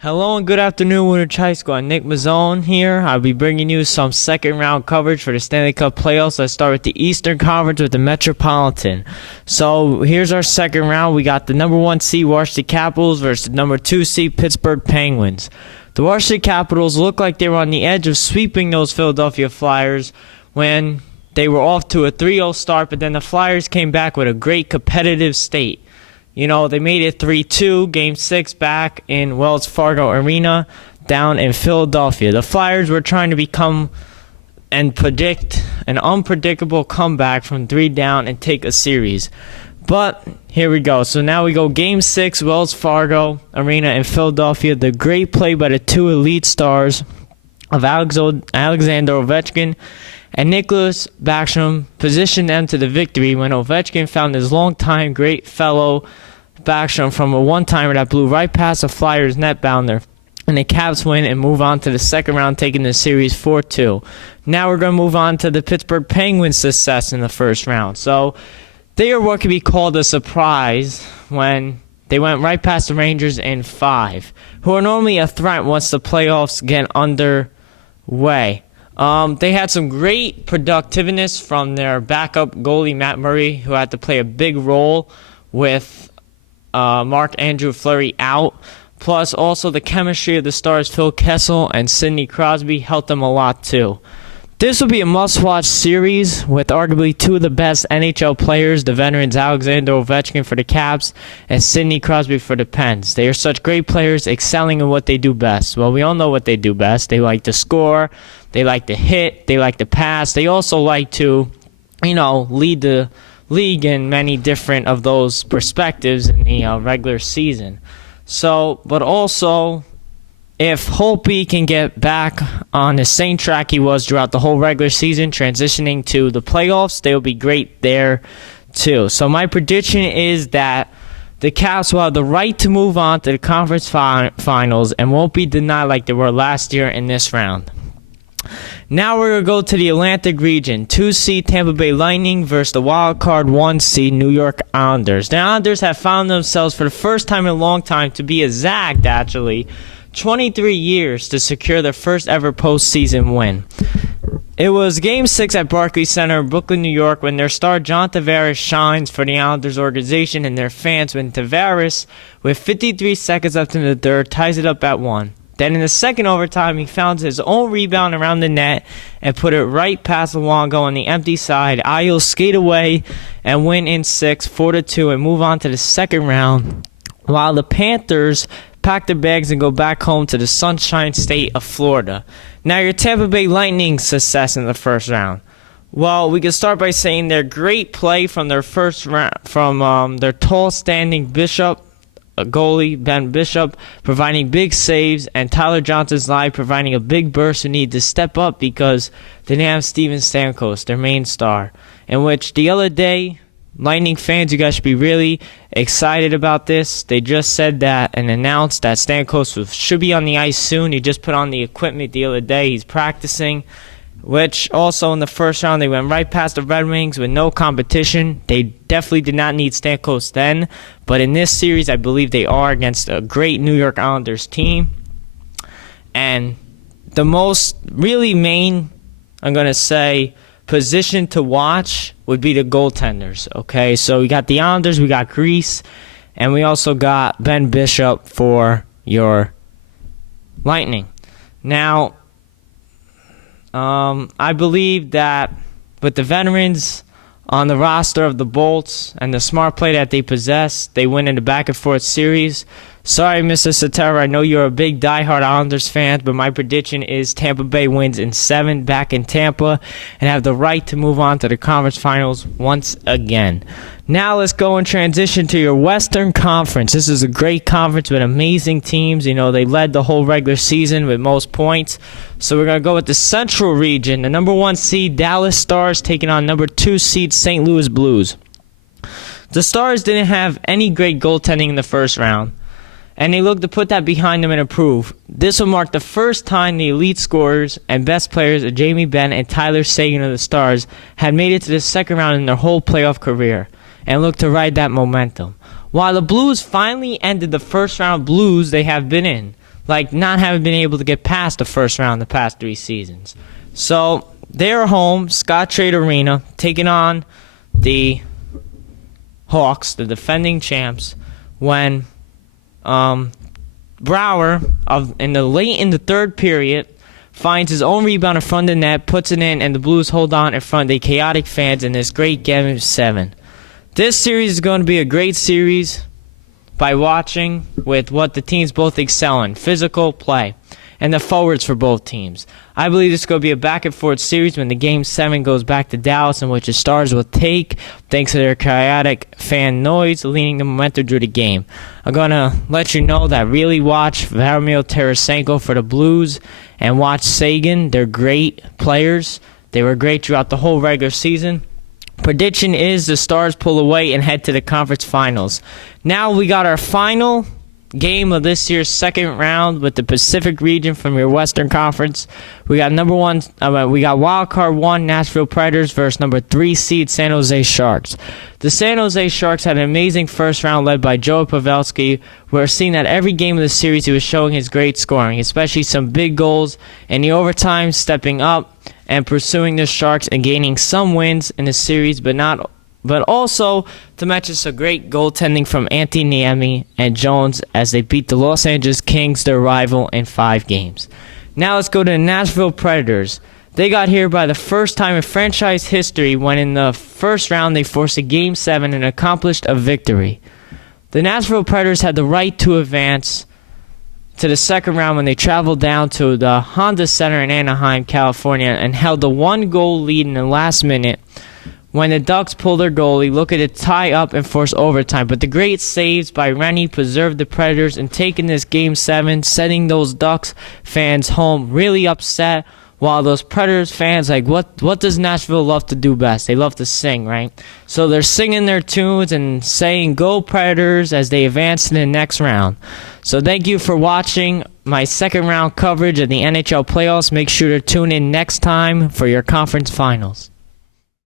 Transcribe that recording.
Hello and good afternoon, Woodridge High School. I'm Nick Mazzone here. I'll be bringing you some second round coverage for the Stanley Cup Playoffs. Let's start with the Eastern Conference with the Metropolitan. So here's our second round. We got the number 1 seed Washington Capitals versus the number 2 seed Pittsburgh Penguins. The Washington Capitals looked like they were on the edge of sweeping those Philadelphia Flyers when they were off to a 3-0 start, but then the Flyers came back with a great competitive state. You know, they made it 3-2, Game 6 back in Wells Fargo Arena down in Philadelphia. The Flyers were trying to become and predict an unpredictable comeback from 3 down and take a series. But here we go. So now we go Game 6, Wells Fargo Arena in Philadelphia. The great play by the 2 elite stars of Alexander Ovechkin and Nicholas Backstrom positioned them to the victory when Ovechkin found his longtime great fellow Backstrom from a one-timer that blew right past the Flyers net bounder. And the Caps win and move on to the second round, taking the series 4-2. Now we're going to move on to the Pittsburgh Penguins' success in the first round. So they are what could be called a surprise when they went right past the Rangers in 5, who are normally a threat once the playoffs get underway. They had some great productiveness from their backup goalie, Matt Murray, who had to play a big role with Marc-Andre Fleury out. Plus, also the chemistry of the stars Phil Kessel and Sidney Crosby helped them a lot, too. This will be a must-watch series with arguably 2 of the best NHL players, the veterans Alexander Ovechkin for the Caps and Sidney Crosby for the Pens. They are such great players, excelling in what they do best. Well, we all know what they do best. They like to score, they like to hit, they like to pass. They also like to, lead the league in many different of those perspectives in the regular season. So, but also, if Holtby can get back on the same track he was throughout the whole regular season, transitioning to the playoffs, they'll be great there too. So my prediction is that the Caps will have the right to move on to the conference finals and won't be denied like they were last year in this round. Now we're going to go to the Atlantic region. 2 seed Tampa Bay Lightning versus the wild card 1 seed New York Islanders. The Islanders have found themselves for the first time in a long time to be zagged, actually, 23 years to secure their first ever postseason win. It was Game 6 at Barclays Center in Brooklyn, New York, when their star John Tavares shines for the Islanders organization and their fans when Tavares, with 53 seconds left in the third, ties it up at 1. Then in the second overtime, he found his own rebound around the net and put it right past Luongo on the empty side. Isles skate away and win in 6, 4-2, and move on to the second round, while the Panthers pack their bags and go back home to the Sunshine State of Florida. Now your Tampa Bay Lightning success in the first round. Well, we can start by saying their great play from their first round, from their tall standing goalie Ben Bishop providing big saves, and Tyler Johnson's line providing a big burst who needed to step up because they didn't have Steven Stamkos, their main star. In which the other day, Lightning fans, you guys should be really excited about this. They just said that and announced that Stamkos should be on the ice soon. He just put on the equipment the other day. He's practicing, which also in the first round, they went right past the Red Wings with no competition. They definitely did not need Stamkos then, but in this series, I believe they are against a great New York Islanders team. And the most really main, I'm going to say, position to watch would be the goaltenders, okay? So we got the Islanders, we got Greece, and we also got Ben Bishop for your Lightning. Now, I believe that with the veterans on the roster of the Bolts and the smart play that they possess, they win in the back-and-forth series. Sorry, Mr. Satara, I know you're a big diehard Islanders fan, but my prediction is Tampa Bay wins in 7 back in Tampa and have the right to move on to the conference finals once again. Now let's go and transition to your Western Conference. This is a great conference with amazing teams. You know, they led the whole regular season with most points. So we're going to go with the Central region. The number 1 seed Dallas Stars taking on number 2 seed St. Louis Blues. The Stars didn't have any great goaltending in the first round, and they look to put that behind them and improve. This will mark the first time the elite scorers and best players of Jamie Benn and Tyler Seguin of the Stars had made it to the second round in their whole playoff career and look to ride that momentum. While the Blues finally ended the first round blues they have been in, like not having been able to get past the first round the past 3 seasons. So they're home, Scottrade Arena, taking on the Hawks, the defending champs, when Brouwer in the third period finds his own rebound in front of the net, puts it in, and the Blues hold on in front of the chaotic fans in this great Game 7. This series is going to be a great series by watching with what the teams both excel in, physical play, and the forwards for both teams. I believe this is going to be a back-and-forth series when the Game 7 goes back to Dallas, in which the Stars will take, thanks to their chaotic fan noise, leading the momentum through the game. I'm going to let you know that really watch Vladimir Tarasenko for the Blues and watch Sagan. They're great players. They were great throughout the whole regular season. Prediction is the Stars pull away and head to the conference finals. Now we got our final game of this year's second round with the Pacific region from your Western Conference. We got wild card 1 Nashville Predators versus number 3 seed San Jose Sharks. The San Jose Sharks had an amazing first round led by Joe Pavelski. We're seeing that every game of the series he was showing his great scoring, especially some big goals in the overtime, stepping up and pursuing the Sharks and gaining some wins in the series, but also to match us a great goaltending from Antti Niemi and Jones as they beat the Los Angeles Kings, their rival, in 5 games. Now let's go to the Nashville Predators. They got here by the first time in franchise history when in the first round they forced a Game 7 and accomplished a victory. The Nashville Predators had the right to advance to the second round when they traveled down to the Honda Center in Anaheim, California, and held a 1-goal lead in the last minute when the Ducks pulled their goalie, looking to tie up and force overtime. But the great saves by Rennie preserved the Predators in taking this Game 7, sending those Ducks fans home really upset, while those Predators fans, like, what does Nashville love to do best? They love to sing, right? So they're singing their tunes and saying, "Go Predators," as they advance to the next round. So thank you for watching my second round coverage of the NHL Playoffs. Make sure to tune in next time for your conference finals.